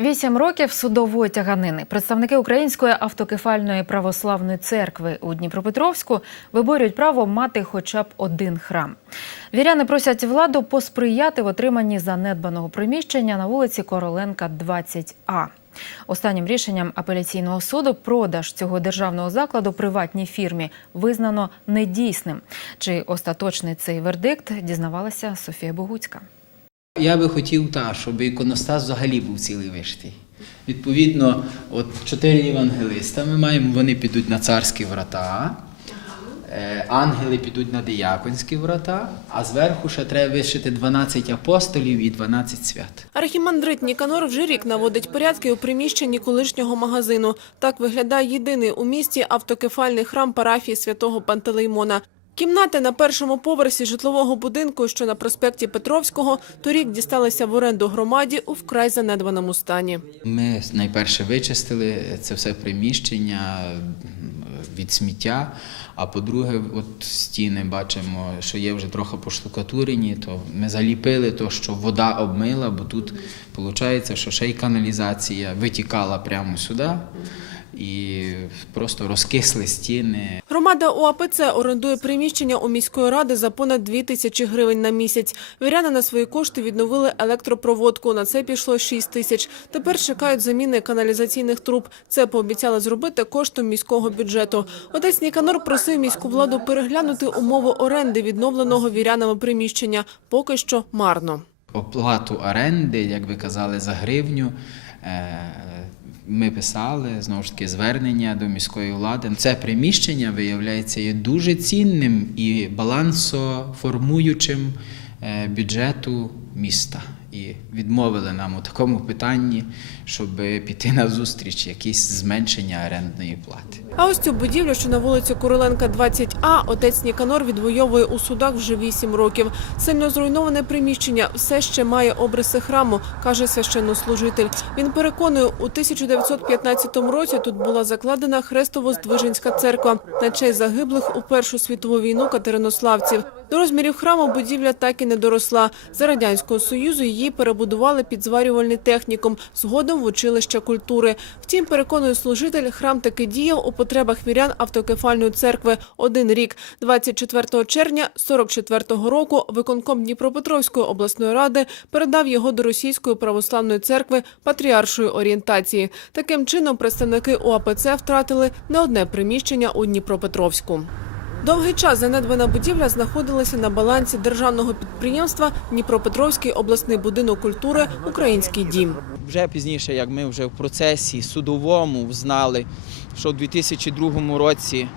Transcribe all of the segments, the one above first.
Вісім років судової тяганини. Представники Української автокефальної православної церкви у Дніпропетровську виборюють право мати хоча б один храм. Віряни просять владу посприяти в отриманні занедбаного приміщення на вулиці Короленка, 20А. Останнім рішенням апеляційного суду продаж цього державного закладу приватній фірмі визнано недійсним. Чи остаточний цей вердикт дізнавалася Софія Богуцька. Я би хотів, та, щоб іконостас взагалі був цілий виштий. Відповідно, от чотири євангелиста ми маємо, вони підуть на царські врата, е, ангели підуть на дияконські врата, а зверху ще треба вишити 12 апостолів і 12 свят. Архімандрит Ніканор вже рік наводить порядки у приміщенні колишнього магазину. Так виглядає єдиний у місті автокефальний храм парафії святого Пантелеймона. Кімнати на першому поверсі житлового будинку, що на проспекті Петровського, торік дісталися в оренду громаді у вкрай занедбаному стані. Ми найперше вичистили це все приміщення від сміття. А по-друге, от стіни бачимо, що є вже трохи поштукатурені, то ми заліпили то, що вода обмила, бо тут виходить, що ще й каналізація витікала прямо сюди і просто розкисли стіни. Громада УАПЦ орендує приміщення у міської ради за понад 2 тисячі гривень на місяць. Віряни на свої кошти відновили електропроводку. На це пішло 6 тисяч. Тепер чекають заміни каналізаційних труб. Це пообіцяли зробити коштом міського бюджету. Отець Ніканор просив міську владу переглянути умови оренди відновленого вірянами приміщення. Поки що марно. Оплату оренди, як ви казали, за гривню. е, Ми писали знову ж таки звернення до міської влади. Це приміщення виявляється є дуже цінним і балансоформуючим е, бюджету міста. І відмовили нам у такому питанні, щоб піти на зустріч якісь зменшення орендної плати. А ось цю будівлю, що на вулиці Куриленка, 20А, отець Ніканор відвоює у судах вже 8 років. Сильно зруйноване приміщення все ще має обриси храму, каже священнослужитель. Він переконує, у 1915 році тут була закладена Хрестово-Здвиженська церква на честь загиблих у Першу світову війну катеринославців. До розмірів храму будівля так і не доросла. За радянського союзу її перебудували під зварювальний технікум, згодом в училище культури. Втім, переконує служитель, храм таки діяв у потребах вірян автокефальної церкви один рік. 24 червня 44-го року виконком Дніпропетровської обласної ради передав його до Російської православної церкви патріаршої орієнтації. Таким чином, представники УАПЦ втратили не одне приміщення у Дніпропетровську. Довгий час занедбана будівля знаходилася на балансі державного підприємства Дніпропетровський обласний будинок культури Український дім. Вже пізніше, як ми вже в процесі судовому знали, що в 2002 році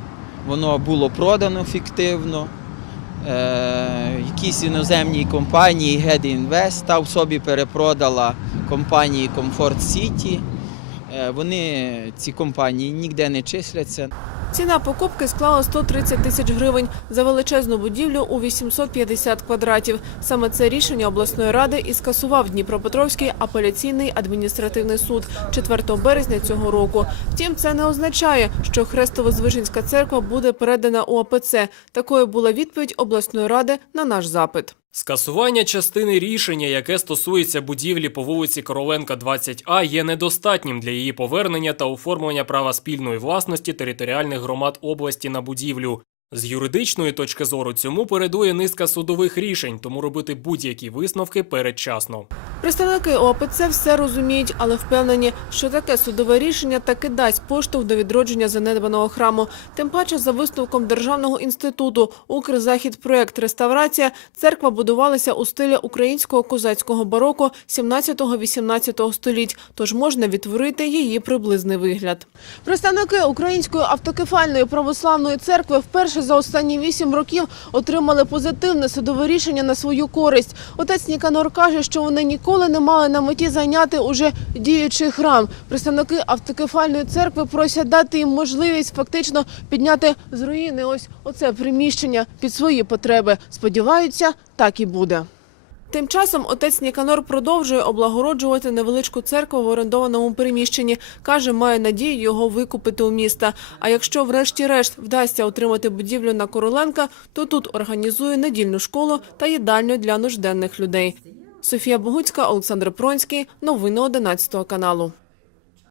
воно було продано фіктивно. Е, якійсь іноземній компанії Геді Інвест та в собі перепродала компанії Comfort City. Е, вони, ці компанії, ніде не числяться. Ціна покупки склала 130 тисяч гривень за величезну будівлю у 850 квадратів. Саме це рішення обласної ради і скасував Дніпропетровський апеляційний адміністративний суд 4 березня цього року. Втім, це не означає, що Хрестово-Звижинська церква буде передана у АПЦ. Такою була відповідь обласної ради на наш запит. Скасування частини рішення, яке стосується будівлі по вулиці Короленка 20А, є недостатнім для її повернення та оформлення права спільної власності територіальних громад області на будівлю. З юридичної точки зору цьому передує низка судових рішень, тому робити будь-які висновки передчасно. Представники ОАПЦ все розуміють, але впевнені, що таке судове рішення таки дасть поштовх до відродження занедбаного храму. Тим паче, за висновком державного інституту «Укрзахідпроект реставрація» церква будувалася у стилі українського козацького бароко 17-18 століть, тож можна відтворити її приблизний вигляд. Представники Української автокефальної православної церкви вперше за останні вісім років отримали позитивне судове рішення на свою користь. Отець Ніканор каже, що вони ніколи не мали на меті зайняти уже діючий храм. Представники автокефальної церкви просять дати їм можливість фактично підняти з руїни ось оце приміщення під свої потреби. Сподіваються, так і буде. Тим часом отець Ніканор продовжує облагороджувати невеличку церкву в орендованому приміщенні. Каже, має надію його викупити у міста. А якщо врешті-решт вдасться отримати будівлю на Короленка, то тут організує недільну школу та їдальню для нужденних людей. Софія Богуцька, Олександр Пронський. Новини 11 каналу.